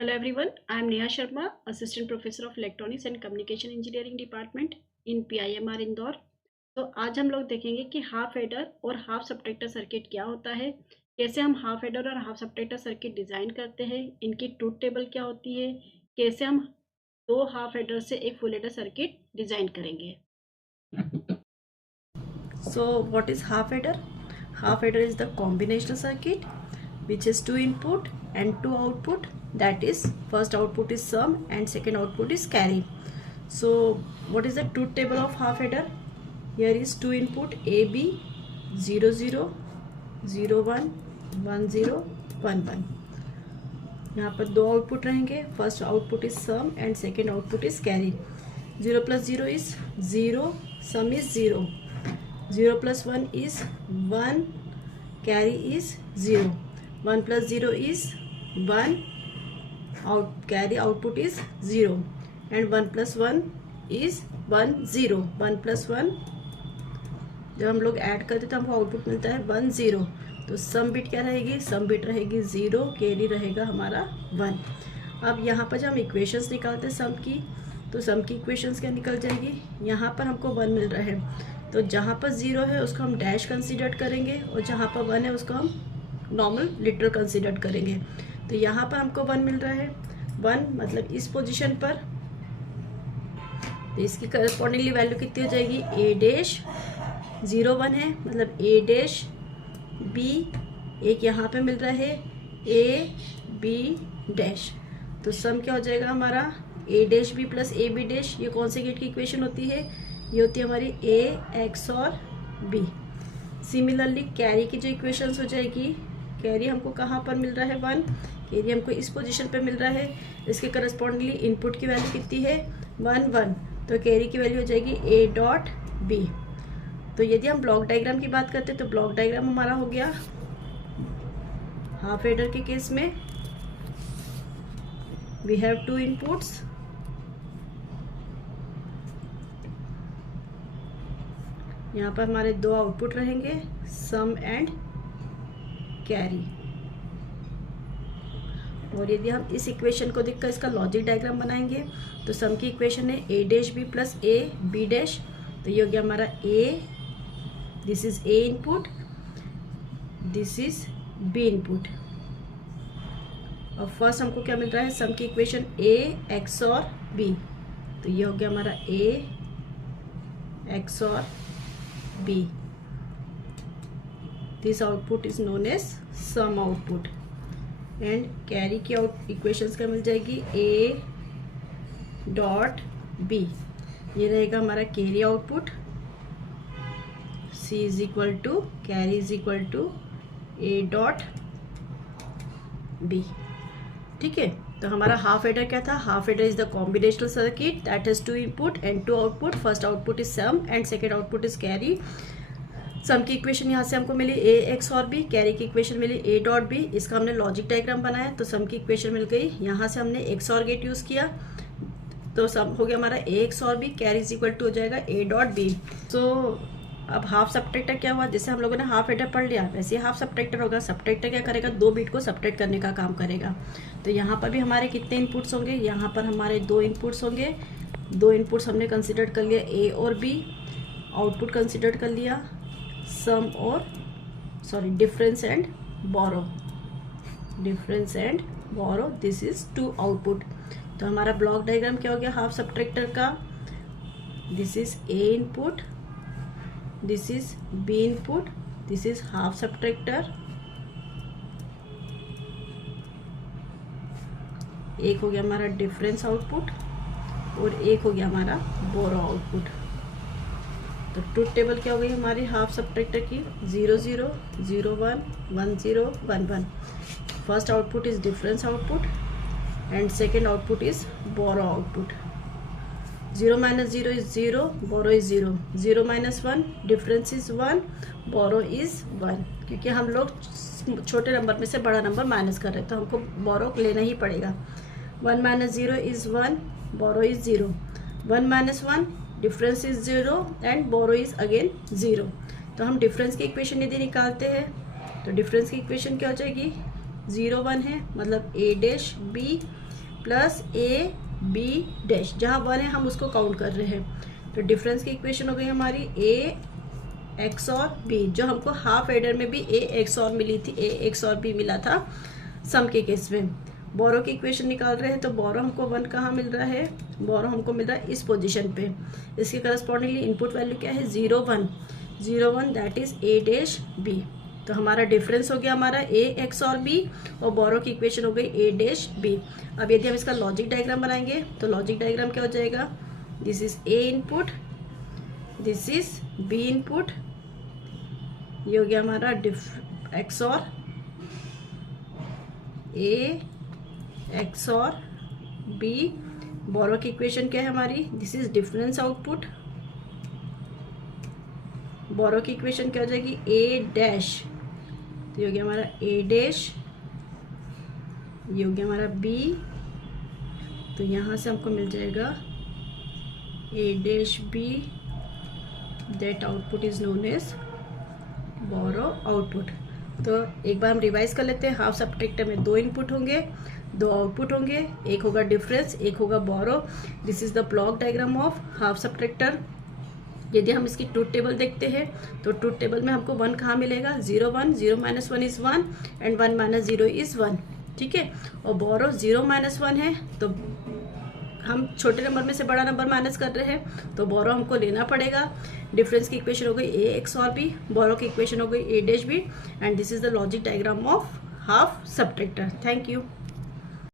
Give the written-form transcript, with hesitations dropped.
Hello everyone, I am Neha Sharma, Assistant Professor of Electronics and Communication Engineering Department in PIMR Indore. तो आज हम लोग देखेंगे कि हाफ एडर और हाफ सब्ट्रैक्टर सर्किट क्या होता है, कैसे हम हाफ एडर और हाफ सब्ट्रैक्टर सर्किट डिज़ाइन करते हैं, इनकी ट्रूथ टेबल क्या होती है, कैसे हम दो हाफ एडर से एक फुल एडर सर्किट डिज़ाइन करेंगे। So what is half adder? Half adder is the combinational circuit which is two input and two output. That is, first output is sum and second output is carry. So what is the truth table of half adder? Here is two input A B 0 0 0 1 1 0 1 1. यहाँ पर दो output रहेंगे, first output is sum and second output is carry. 0 + 0 is 0, sum is 0, 0 + 1 is 1, carry is 0, 1 + 0 is 1, carry output is 0, and 1 + 1 is 1 0, 1 + 1 जब हम लोग add करते तो हमको आउटपुट मिलता है 1 0। तो सम बिट क्या रहेगी? सम बिट रहेगी 0, कैरी रहेगा हमारा 1। अब यहाँ पर जब हम इक्वेशंस निकालते हैं सम की, तो सम की इक्वेशंस क्या निकल जाएगी? यहाँ पर हमको 1 मिल रहा है, तो जहाँ पर 0 है उसको हम डैश कंसीडर करेंगे और जहाँ पर 1 है उसको हम नॉर्मल लिटरल कंसीडर करेंगे। तो यहाँ पर हमको 1 मिल रहा है, 1 मतलब इस पोजीशन पर, तो इसकी करस्पॉन्डिंगली वैल्यू कितनी हो जाएगी? ए डैश 0 1 है मतलब ए डैश बी, एक यहाँ पे मिल रहा है ए बी डैश। तो सम क्या हो जाएगा हमारा? A dash B plus A B dash. ये कौन से गेट की इक्वेशन होती है? ये होती है हमारी ए XOR B. Similarly carry की जो इक्वेशंस हो जाएगी, कैरी हमको कहाँ पर मिल रहा है? 1, कैरी हमको इस पोजीशन पे मिल रहा है। इसके करस्पॉन्डिंगली इनपुट की वैल्यू कितनी है? 1 1, तो कैरी की वैल्यू हो जाएगी ए डॉट बी। तो यदि हम ब्लॉक डायग्राम की बात करते हैं तो ब्लॉक डायग्राम हमारा हो गया हाफ एडर के केस में वी हैव टू इनपुट्स, यहाँ पर हमारे दो आउटपुट रहेंगे सम एंड कैरी। और यदि हम इस इक्वेशन को देखकर इसका लॉजिक डायग्राम बनाएंगे तो सम की इक्वेशन है A dash B plus A B dash. तो ये हो गया हमारा A, this is A input, this is B input. और फर्स्ट हमको क्या मिल रहा है? सम की equation A XOR B. तो ये हो गया हमारा A XOR B. This output is known as sum output. And carry की इक्वेशंस क्या मिल जाएगी? ए डॉट बी, ये रहेगा हमारा carry output. C is equal to carry is equal to A dot B. ठीक है, तो हमारा हाफ एडर क्या था? Half adder is the combinational circuit that has two input and two output. First output is sum and second output is carry. Sum की equation यहाँ से हमको मिली A XOR B, carry की equation मिली A dot B. इसका हमने logic diagram बनाया तो सम की इक्वेशन मिल गई। यहाँ से हमने एक्स और गेट यूज़ किया तो सम हो गया हमारा A XOR B, carry is equal to हो जाएगा ए डॉट बी। सो अब हाफ सब्ट्रैक्टर क्या हुआ? जैसे हम लोगों ने हाफ एडर पढ़ लिया वैसे हाफ सब्ट्रैक्टर होगा। सब्ट्रैक्टर क्या करेगा? दो बिट को सब्ट्रैक्ट करने का काम करेगा। तो यहाँ पर भी हमारे कितने इनपुट्स होंगे? यहाँ पर हमारे दो इनपुट्स होंगे। दो इनपुट्स हमने कंसिडर कर लिया ए और बी, आउटपुट कंसिडर कर लिया सम और difference and borrow, difference and borrow. This is two output. तो हमारा ब्लॉक डायग्राम क्या हो गया हाफ सब्ट्रैक्टर का? This is A input, this is B input, this is half subtractor. एक हो गया हमारा डिफरेंस आउटपुट और एक हो गया हमारा बोरो आउटपुट। तो ट्रूथ टेबल क्या हो गई हमारी हाफ सब्ट्रैक्टर की? 0 0 0 1 1 0 1 1। First output is difference output and second output is borrow output. 0 - 0 is 0, borrow is 0, 0 - 1, difference is 1, borrow is 1। क्योंकि हम लोग छोटे नंबर में से बड़ा नंबर माइनस कर रहे हैं तो हमको बोरो लेना ही पड़ेगा। 1 - 0 is 1, borrow is 0, 1 - 1, difference is 0 and borrow is again 0। तो हम डिफरेंस की इक्वेशन यदि निकालते हैं तो डिफरेंस की इक्वेशन क्या हो जाएगी? 0 1 है मतलब A dash B plus A B dash, जहाँ 1 है हम उसको काउंट कर रहे हैं। तो डिफरेंस की इक्वेशन हो गई हमारी ए एक्स और बी, जो हमको हाफ एडर में भी ए एक्स और मिली थी, ए एक्स और बी मिला था सम के केस में। बोरो की इक्वेशन निकाल रहे हैं तो बोरो हमको 1 कहाँ मिल रहा है, बोरो हमको मिल रहा है इस पोजीशन पे। इसके करस्पॉन्डिंगली इनपुट वैल्यू क्या है 0 1, 0 1 that is A dash B. तो हमारा डिफरेंस हो गया हमारा ए एक्स और बी, और बोरो की इक्वेशन हो गई ए डैश बी। अब यदि हम इसका लॉजिक डायग्राम बनाएंगे तो लॉजिक डायग्राम क्या हो जाएगा, this is A input, this is B input, ये हो गया हमारा एक्स और ए एक्स और बी। बोरो की इक्वेशन क्या है हमारी, दिस इज डिफरेंस आउटपुट, बोरो की इक्वेशन क्या हो जाएगी ए डैश, तो ये हो गया हमारा ए डैश, ये हो गया हमारा बी। तो यहाँ से हमको मिल जाएगा A dash B, that output is known as borrow output. तो एक बार हम रिवाइज कर लेते हैं। हाफ सबट्रैक्टर में 2 इनपुट होंगे, 2 आउटपुट होंगे, एक होगा डिफरेंस, एक होगा borrow. This is the block diagram of half subtractor. यदि हम इसकी ट्रूथ टेबल देखते हैं तो ट्रूथ टेबल में हमको 1 कहाँ मिलेगा, 0 1, 0 - 1 इज 1 एंड 1 - 0 इज 1, ठीक है। और बोरो 0 - 1 है, तो हम छोटे नंबर में से बड़ा नंबर माइनस कर रहे हैं, तो बोरो हमको लेना पड़ेगा। डिफरेंस की इक्वेशन हो गई ए एक्स और बी, बोरो की इक्वेशन हो गई A dash B, and this is the logic diagram of half subtractor. Thank you.